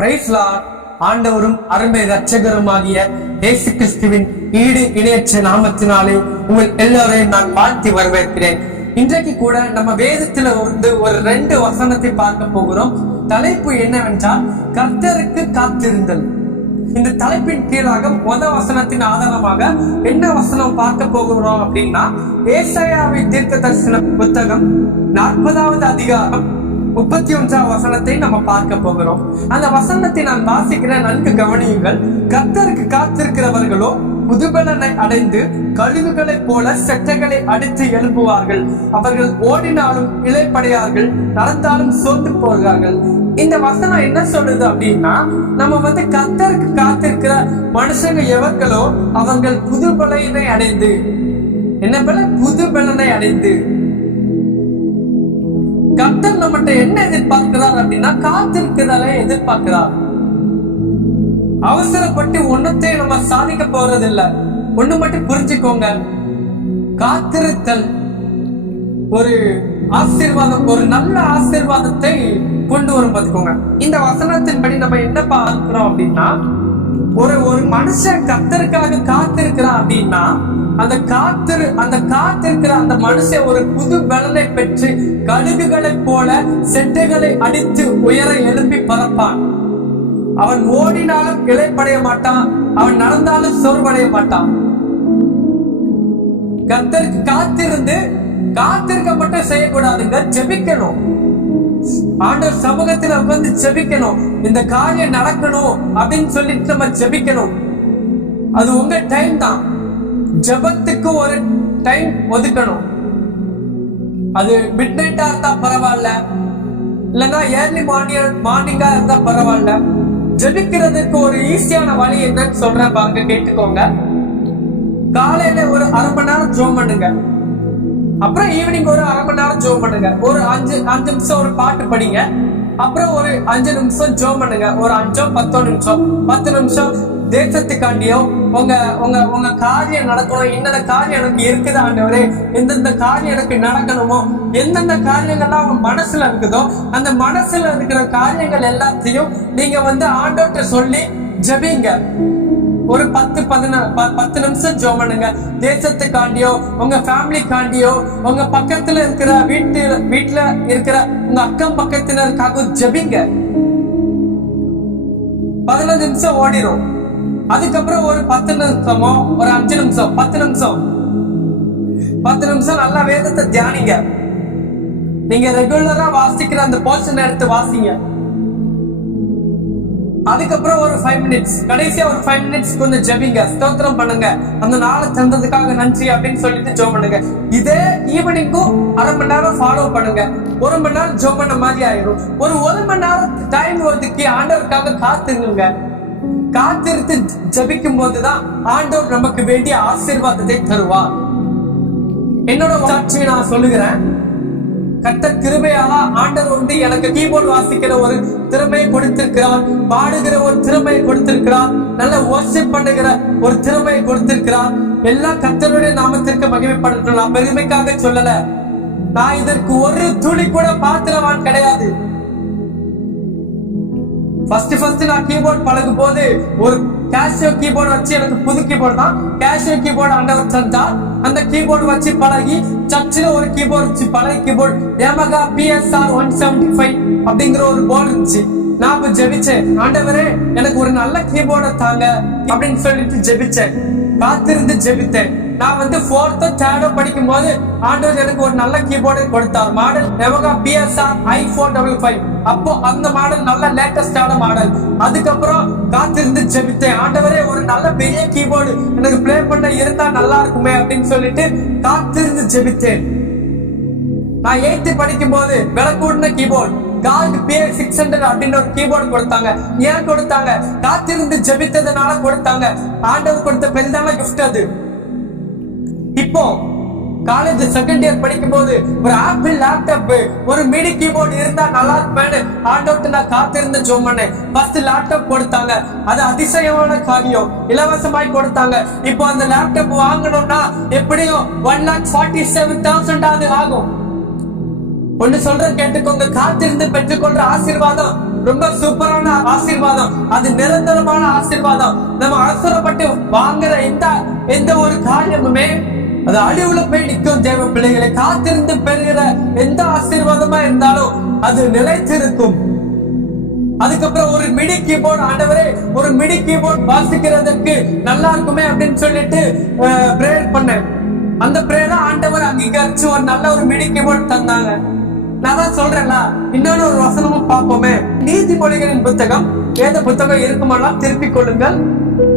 Price Lord. ஆண்டவரும் அருமை இரட்சகருமாகிய இயேசு கிறிஸ்துவின் ஈடு இணையற்ற நாமத்தினாலே உங்கள் எல்லோரையும் நான் வாழ்த்தி வரவேற்கிறேன். இன்றைக்கு கூட நம்ம வேதத்துல ஒரு 2 வசனத்தை பார்க்க போகிறோம். தலைப்பு என்னவென்றால் கர்த்தருக்கு காத்திருந்தல். இந்த தலைப்பின் கீழாக வசனத்தின் ஆதாரமாக என்ன வசனம் பார்க்க போகிறோம் அப்படின்னா, ஏசாயாவின் தீர்க்க தரிசன புத்தகம் 40வது அதிகாரம் 31வது வசனத்தை நம்ம பார்க்க போகிறோம். அந்த வசனத்தை நான் வாசிக்கிற, நன்கு கவனியுங்கள். கர்த்தருக்கு காத்திருக்கிறவர்களோ புதுபலனை அடைந்து கழிவுகளைப் போல செட்டைகளை அடித்து எழுப்புவார்கள். அவர்கள் ஓடினாலும் இளைப்படையார்கள், நடந்தாலும் சோர்ந்து போகிறார்கள். இந்த வசனம் என்ன சொல்லுது அப்படின்னா, நம்ம கர்த்தருக்கு காத்திருக்கிற மனுஷங்க எவர்களோ அவர்கள் புதுபலனை அடைந்து, என்ன பல புதுபலனை அடைந்து, கர்த்தர் நம்மகிட்ட என்ன எதிர்பார்க்கிறார் அப்படின்னா காத்திருக்கிறதால எதிர்பார்க்கிறார். அவசரப்பட்டு ஒன்னத்தையும் நம்ம சாதிக்க போறது இல்ல. ஒண்ணு மட்டும் புரிஞ்சுக்கோங்க, காத்திருத்தல் ஒரு ஆசீர்வாதம், ஒரு நல்ல ஆசீர்வாதத்தை கொண்டு வரும். பார்த்துக்கோங்க, இந்த வசனத்தின்படி நம்ம என்ன பார்க்கிறோம் அப்படின்னா, ஒரு மனுஷன் கர்த்தருக்காக காத்திருக்கிறான் அப்படின்னா அந்த காத்திருக்கிற அந்த மனுஷன் ஒரு புது பலனை பெற்று கழுகுகளை போல செட்டைகளை அடித்து உயர எழுப்பி பறப்பான். அவன் ஓடினாலும் இளைப்படைய மாட்டான், அவன் நடந்தாலும் சோர்வடைய மாட்டான். கர்த்தருக்கு காத்திருக்க மட்டும் செய்யக்கூடாதுங்க, ஜெபிக்கணும். ஆண்டவர் சமூகத்துல உட்கார்ந்து ஜெபிக்கணும். இந்த காரியம் நடக்கணும் அப்படின்னு சொல்லிட்டு நம்ம ஜெபிக்கணும். அது உங்க டைம் தான். ஜெபத்துக்கு ஒரு டைம் ஒதுக்கணும். அது மிட் நைட்டா இருந்தா பரவாயில்ல, இல்லைன்னா ஏர்லி மார்னிங்கா இருந்தா பரவாயில்ல. ஜெபிக்கிறதுக்கு ஒரு ஈஸியான வழி என்னன்னு சொல்றேன் பாருங்க, கேட்டுக்கோங்க. காலையில ஒரு 1/2 மணி நேரம் ஜெபம் பண்ணுங்க. அப்புறம் ஈவினிங் ஒரு 1/2 மணி நேரம் ஜெபம் பண்ணுங்க. ஒரு 5 நிமிஷம் ஒரு பாட்டு படிங்க. அப்புறம் ஒரு 5 நிமிஷம் ஜெபம் பண்ணுங்க. ஒரு 5-10 நிமிஷம், 10 நிமிஷம் தேசத்துக்காண்டியோ உங்க காரியம் நடக்கணும். என்னென்ன காரியம் எனக்கு இருக்குது ஆண்டவரே, எந்தெந்த காரியம் எனக்கு நடக்கணுமோ, எந்தெந்த காரியங்கள்லாம் உங்க மனசுல இருக்குதோ அந்த மனசுல இருக்கிற காரியங்கள் எல்லாத்தையும் நீங்க ஆண்டவர்கிட்ட சொல்லி ஜெபிங்க. ஒரு 10 நிமிஷம் ஜெபம் பண்ணுங்க. தேசத்துக்காண்டியோ, உங்க ஃபேமிலிக்காண்டியோ, உங்க பக்கத்துல இருக்கிற வீட்டுல இருக்கிற உங்க அக்கம் பக்கத்தினருக்காக ஜெபிங்க. 15 நிமிஷம் ஓடிடும். அதுக்கப்புறம் ஒரு 10 நிமிஷமோ ஒரு 5 நிமிஷம் 10 நிமிஷம் நல்லா வேதத்தை தியானிங்க. நீங்க ரெகுலரா வாசிக்கிற அந்த போர்ஷன் எடுத்து வாசிங்க. அதுக்கப்புறம் ஒரு 5 மினிட்ஸ், கடைசியா ஒரு 5 மினிட்ஸ் கொஞ்சம் ஜெபிங்க, ஸ்தோத்திரம் பண்ணுங்க, அந்த நாளை தந்ததுக்காக நன்றி அப்படின்னு சொல்லிட்டு ஜெபம் பண்ணுங்க. இதே ஈவினிங்கும் 1/2 மணி நேரம் ஃபாலோ பண்ணுங்க. 1 மணி நேரம் ஜெபம் பண்ண மாதிரி ஆயிரும். ஒரு 1 மணி நேரம் டைம் ஒதுக்கி ஆண்டவருக்காக காத்துருங்க. காத்திருத்து ஜபிக்கும் போதுதான் ஆண்டவர் நமக்கு வேண்டிய ஆசீர்வாதத்தை தருவார். என்னோட சாட்சியை நான் சொல்லுகிறேன். கர்த்தர் கிருபையால ஆண்டவர் எனக்கு கீபோர்டு வாசிக்கிற ஒரு திறமையை கொடுத்திருக்கிறார், பாடுகிற ஒரு திறமையை கொடுத்திருக்கிறார், நல்ல வொர்ஷிப் பண்ணுகிற ஒரு திறமையை கொடுத்திருக்கிறார். எல்லாம் கர்த்தருடைய நாமத்திற்கு மகிமைப்படுத்தணும். நான் பெருமைக்காக சொல்லல. நான் இதற்கு ஒரு துளி கூட பாத்திரவான் கிடையாது. ஃபர்ஸ்ட் நான் கீபோர்ட் பழகும் போது ஒரு கேஷியோ கீபோர்டு வச்சு, எனக்கு புது கீபோர்டு தான், கேஷியோ கீபோர்டு ஆண்டவர் தந்தா. அந்த கீபோர்டு வச்சு பழகி, சர்ச்சில் ஒரு கீபோர்டு வச்சு பழைய கீபோர்டு Yamaha PSR 175 அப்படிங்கிற ஒரு போர்டு இருந்துச்சு. நான் ஜெபிச்சேன், ஆண்டவரே எனக்கு ஒரு நல்ல கீபோர்டை தாங்க அப்படின்னு சொல்லிட்டு ஜெபிச்சேன். காத்திருந்து ஜெபித்தேன். நான் 4th 3rd படிக்கும் போது ஆண்டவர் எனக்கு ஒரு நல்ல கீபோர்டு கொடுத்தார். Model Yamaha PSR i455. அப்போ அந்த மாடல் நல்ல லேட்டஸ்டான மாடல். அதுக்கப்புறம் காத்திருந்து ஜெபித்தேன், ஆண்டவரே ஒரு நல்ல பெரிய கீபோர்டு எனக்கு பிளே பண்ண இருந்தா நல்லா இருக்குமே அப்படின்னு சொல்லிட்டு காத்திருந்து ஜெபித்தேன். நான் 8th படிக்கும் போது விலை கூடின கீபோர்டு கால்ட் PX600 அப்படின்னு ஒரு கீபோர்டு கொடுத்தாங்க. ஏன் கொடுத்தாங்க? காத்திருந்து ஜெபித்ததுனால கொடுத்தாங்க. ஆண்டவர் கொடுத்த பெரிதான கிஃப்ட் அது. இப்போ காலேஜ் 2nd இயர் படிக்கும் போது ஒரு ஆப்பிள் லேப்டாப், ஒரு மினி கீபோர்டு இருந்தா நல்லா இருப்பேன்னு ஆண்டவர்கிட்ட நான் காத்திருந்து ஜெபம் பண்ணேன். ஃபர்ஸ்ட் லேப்டாப் கொடுத்தாங்க. அது அதிசயமான காரியம், இலவசமாய் கொடுத்தாங்க. இப்போ அந்த லேப்டாப் வாங்கணும்னா எப்படியும் 1,47,000 ஆகும். ஒண்ணு சொல்ற கேட்டுக்கோங்க, காத்திருந்து பெற்றுக்கொள்ற ஆசீர்வாதம் ரொம்ப சூப்பரான ஆசீர்வாதம், அது நிரந்தரமான ஆசீர்வாதம். நம்ம அவசரப்பட்டு வாங்குற எந்த ஒரு காரியமுமே அது அழிவுல போய் நிற்கும். தேவ பிள்ளைகளை, காத்திருந்து பெறுகிற எந்த ஆசீர்வாதமா இருந்தாலும் அது நிலைத்திருக்கும். அதுக்கப்புறம் ஒரு மிடி கீபோர்டு, ஆண்டவரே ஒரு மிடி கீபோர்டு வாசிக்கிறதுக்கு நல்லா இருக்குமே அப்படின்னு சொல்லிட்டு பிரேயர் பண்ணேன். அந்த பிரேயரை ஆண்டவர் அங்கீகரிச்சு ஒரு நல்ல ஒரு மிடி கீபோர்டு தந்தாங்க. நான் தான் சொல்றேன்ல, இன்னொரு ஒரு வசனமும் பார்ப்போமே. நீதிமொழிகளின் புத்தகம், வேத புத்தகம் இருக்குமானால் திருப்பிக் கொள்ளுங்கள்.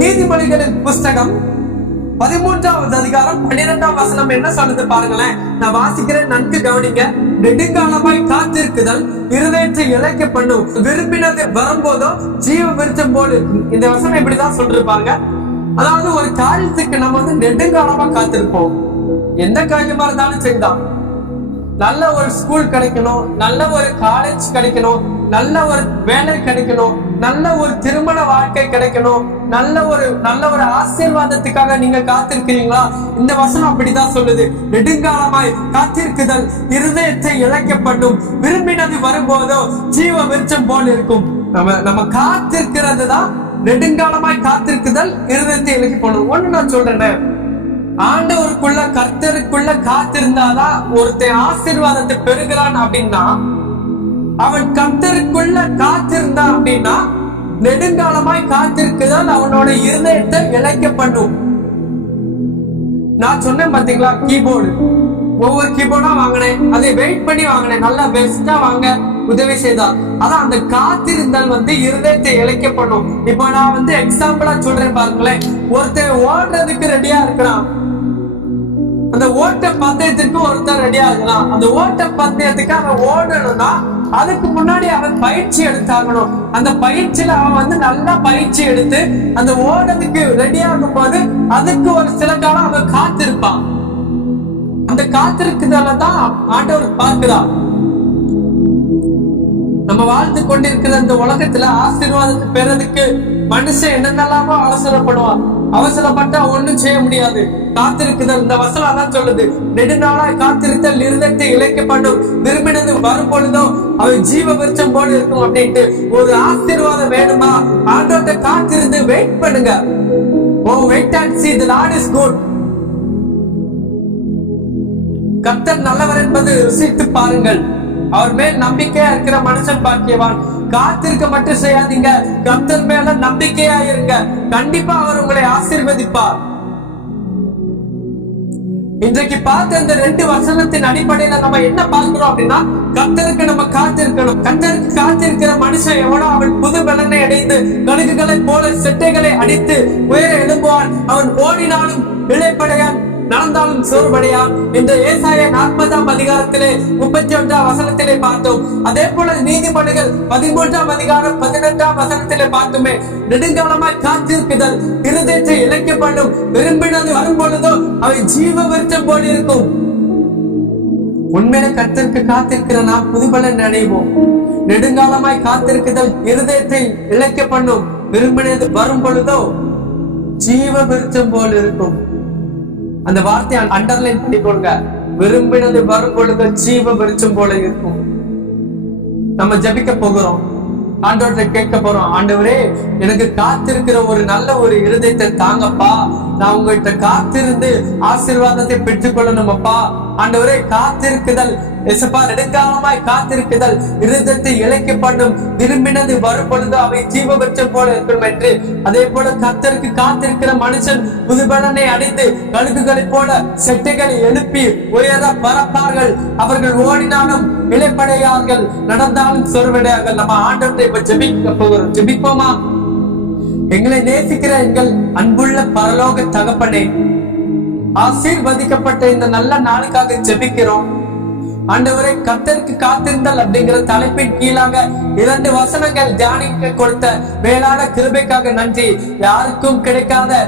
நீதிமொழிகளின் புஸ்தகம் 13வது அதிகாரம் 12ஆம் வசனம் என்ன சொல்லுது பாருங்களேன். நான் வாசிக்கிறேன், நன்கு கவனிங்க. நெடுங்காலமாய் காத்திருக்குதல் இருதயத்தை இழைக்க பண்ணும், விரும்பினது வரும்போதோ ஜீவ விருச்சம் போல். இந்த வசனம் இப்படிதான் சொல்லிருப்பாங்க. அதாவது ஒரு காரியத்துக்கு நம்ம நெடுங்காலமா காத்திருப்போம். எந்த காரியமா இருந்தாலும் சரிதான். நல்ல ஒரு ஸ்கூல் கிடைக்கணும், நல்ல ஒரு காலேஜ் கிடைக்கணும், நல்ல ஒரு வேலை கிடைக்கணும், நல்ல ஒரு திருமண வாழ்க்கை கிடைக்கணும், நல்ல ஒரு ஆசீர்வாதத்துக்காக நீங்க காத்திருக்கிறீங்களா? இந்த வசனம் அப்படிதான் சொல்லுது. நெடுங்காலமாய் காத்திருக்குதல் இருதயத்தை இழைக்கப்படும், விரும்பினது வரும்போதோ ஜீவ விருட்சம் போல் இருக்கும். நம்ம காத்திருக்கிறது தான் நெடுங்காலமாய் காத்திருக்குதல் இருதயத்தை இழைக்கப்படும். ஒண்ணு நான் சொல்றேன், ஆண்டவருக்குள்ள கர்த்தருக்குள்ள காத்திருந்தாதான் ஒருத்தன் ஆசீர்வாதத்தை பெறுகிறான். அப்படின்னா அவன் கர்த்தருக்குள்ள காத்திருந்தான் அப்படின்னா நெடுங்காலமாய் காத்திருக்குதான் அவனோட இருதயத்தை இழைக்க பண்ணும். நான் சொன்னேன் பாத்தீங்களா, கீபோர்டு ஒவ்வொரு கீபோர்டா வாங்கினேன், அதை வெயிட் பண்ணி வாங்கினேன், நல்லா பெஸ்டா வாங்க உதவி செய்தார். அதான் அந்த காத்திருந்தல் இருதயத்தை இழைக்க பண்ணும். இப்போ நான் எக்ஸாம்பிளா சொல்றேன் பாருங்களேன். ஒருத்தன் ஓடுறதுக்கு ரெடியா இருக்கிறான், அந்த ஓட்ட பந்தயத்துக்கு ஒருத்தர் ரெடியா இருக்கலாம். அந்த ஓட்ட பந்தயத்துக்கு அவன் ஓடணும்னா அதுக்கு முன்னாடி அவன் பயிற்சி எடுத்தாகணும். அந்த பயிற்சியில அவன் நல்லா பயிற்சி எடுத்து அந்த ஓடுறதுக்கு ரெடி ஆகும் போது அதுக்கு ஒரு சில காலம் அவன் காத்திருப்பான். அந்த காத்திருக்குதாலதான் ஆண்டவர் பார்க்கிறான். நம்ம வாழ்ந்து கொண்டிருக்கிற இந்த உலகத்துல ஆசீர்வாதத்தை பெறதுக்கு மனுஷன் என்னென்னலாமோ அவசரப்படுவான். அவசரப்பட்டா ஒண்ணும் செய்ய முடியாது. காத்திருக்குதல், இந்த வசனம் தான் சொல்லுது. நெடுநாளாய் காத்திருத்தல் இருதயத்தை இழைக்க பண்ணும், விரும்பினது வரும் பொழுதோ அவை ஜீவ விருட்சம் போல இருக்கும் அப்படின்ட்டு. ஒரு ஆசீர்வாதம் வேணுமா? ஆண்டவர்கிட்ட காத்திருந்து வெயிட் பண்ணுங்க. Oh wait and see the Lord is good. கர்த்தர் நல்லவர் என்பது ருசித்து பாருங்கள். அவர் மேல் நம்பிக்கையா இருக்கிற மனுஷன் பாக்கியவான். காத்திருக்க மட்டும் செய்யாதீங்க, கர்த்தர் மேல நம்பிக்கையா இருங்க. கண்டிப்பா அவர் உங்களை ஆசீர்வதிப்பார். இன்றைக்கு பார்த்த இந்த 2 வசனத்தின் அடிப்படையில நம்ம என்ன பார்க்கிறோம் அப்படின்னா, கர்த்தருக்கு நம்ம காத்திருக்கணும். கர்த்தருக்கு காத்திருக்கிற மனுஷன் எவனோ அவன் புது பலனை அடைந்து கழுகுகளை போல செட்டைகளை அடித்து உயர எழும்புவான். அவன் ஓடினாலும் இளைப்படையான், நடந்தாலும் சோர்வடையான் என்று ஏசாயா 40ஆம் அதிகாரத்திலே 31ஆம் வசனத்திலே பார்த்தோம். அதே போல நீதிமொழிகள் 13ஆம் அதிகாரம் 18ஆம் வசனத்திலே பார்த்தோமே. நெடுங்காலமாய் காத்திருக்குதல் இருதயத்தை இழைக்க பண்ணும், விரும்பினது வரும் பொழுதோ அவை ஜீவ விருட்சம் போல் இருக்கும். உண்மையில கர்த்தருக்கு காத்திருக்கிற நாம் புதுபலன் அடைவோம். நெடுங்காலமாய் காத்திருக்குதல் இருதயத்தை இழைக்க பண்ணும், விரும்பினது வரும் பொழுதோ ஜீவ விருட்சம் போல் இருக்கும். அந்த வார்த்தையை அண்டர்லைன் பண்ணிக்கொள்ளுங்க. விரும்பினது வரும் பொழுது ஜீவ விருட்சம் போல இருக்கும். நம்ம ஜபிக்க போகிறோம், ஆண்டவர்கிட்ட கேட்க போறோம். ஆண்டவரே, எனக்கு காத்திருக்கிற ஒரு நல்ல ஒரு இருதயத்தை தாங்கப்பா. நான் உங்கள்கிட்ட காத்திருந்து ஆசீர்வாதத்தை பெற்றுக் கொள்ளணும் அப்பா. ஆண்டவரே, காத்திருக்குதல் எசப்பா, நெடுங்காலமாய் காத்திருக்குதல் இருதயத்தை இழைக்க பண்ணும், விரும்பினது வரும் பொழுது அவை ஜீவ விருட்சம் போல இருக்கும் என்று. அதே போல கர்த்தருக்கு காத்திருக்கிற மனுஷன் புதுபலனை அடைந்து கழுகுகளை போல செட்டைகளை எழுப்பி உயர பறப்பார்கள். அவர்கள் ஓடினாலும் இளைப்படையார்கள், நடந்தாலும் சொர்வடையார்கள். நம்ம ஆண்டவரை இப்ப ஜெபிக்க போகிறோம். ஜெபிப்போமா? எங்களை நேசிக்கிற எங்கள் அன்புள்ள பரலோக தகப்பனே, ஆசீர்வதிக்கப்பட்ட இந்த நல்ல நாளுக்காக ஜெபிக்கிறோம். ஆண்டவரே, கர்த்தருக்கு காத்திருந்தல் அப்படிங்கிற தலைப்பின் கீழாக 2 வசனங்கள் தியானிக்க கொடுத்த மேலான கிருபைக்காக நன்றி. யாருக்கும் கிடைக்காத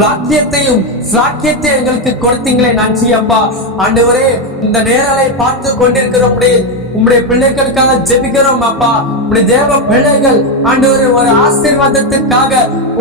பாக்கியத்தையும் சாக்கியத்தையும் எங்களுக்கு கொடுத்தீங்களே, நன்றி அப்பா. ஆண்டவரே, இந்த நேரலை பார்த்து கொண்டிருக்கிற உம்முடைய பிள்ளைகளுக்காக ஜெபிக்கிறோம் அப்பா. உம்முடைய தேவ பிள்ளைகள் ஆண்டவரே ஒரு ஆசீர்வாதத்திற்காக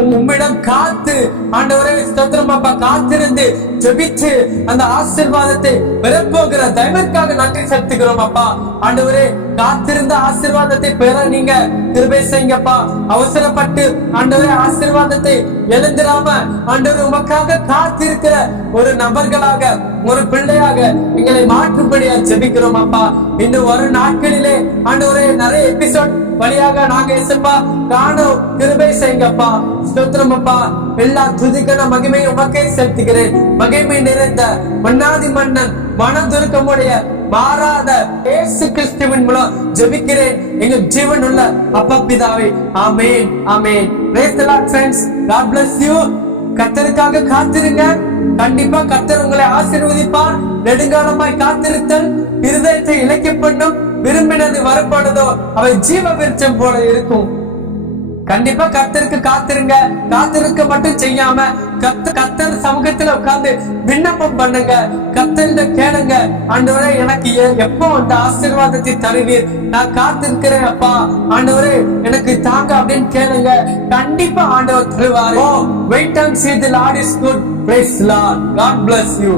உம்மிடம் காத்து ஆண்டவரே ஸ்தோத்திரம் அப்பா காத்திருந்து ஜெபித்து அந்த ஆசீர்வாதத்தை பெறப்போகிற தயவிற்காக நன்றி செலுத்துகிறோம் அப்பா. ஆண்டவரே காத்திருந்த ஆசீர்வாதத்தை பெற நீங்க கிருபை செய்யுங்கப்பா. அவசரப்பட்டு ஆண்டவரே ஆசீர்வாதத்தை எழுந்திராம ஆண்டவர் உமக்காக காத்திருக்கிற ஒரு நபர்களாக ஒரு பிள்ளையாக எங்களை மாற்றும்படியா ஜெபிக்கிறோம் அப்பா. இன்னும் ஒரு நாட்களிலே ஆண்டவரே நிறைய எபிசோட் வழியாக நாங்க இயேசுப்பா காண கிருபை செய்யுங்கப்பா. ஸ்தோத்திரம் அப்பா. எல்லா துதிக்கான மகிமையை உமக்கே செலுத்துகிறேன். மகிமை நிறைந்த மன்னாதி மன்னன் மனதுருக்கமுடைய மாறாத இயேசு கிறிஸ்துவின் மூலம் ஜெபிக்கிறேன் எங்கள் ஜீவன் உள்ள அப்பா பிதாவே. ஆமென் ஆமென். Praise the Lord friends. God bless you. கர்த்தருக்காக காத்திருங்க. கண்டிப்பா கர்த்தர் உங்களை ஆசீர்வதிப்பார். நெடுங்காலமாய் காத்திருத்தல் இருதயத்தை இளைக்கப்படும். விரும்பினது வரப்படுதோ அவை ஜீவ விருட்சம் போல இருக்கும். கண்டிப்பா கர்த்தருக்கு காத்திருங்க. காத்திருக்க மட்டும் செய்யாம கர்த்தர் சமூகத்துல உட்கார்ந்து விண்ணப்பம் பண்ணுங்க. கர்த்தர்கிட்ட கேளுங்க, ஆண்டவரே எனக்கு எப்போ அந்த ஆசீர்வாதத்தை தருவீர், நான் காத்திருக்கிறேன் அப்பா, ஆண்டவரே எனக்கு தாங்க அப்படின்னு கேளுங்க. கண்டிப்பா ஆண்டவர் தருவார். Oh, wait and see the Lord is good. Praise the Lord. God bless you.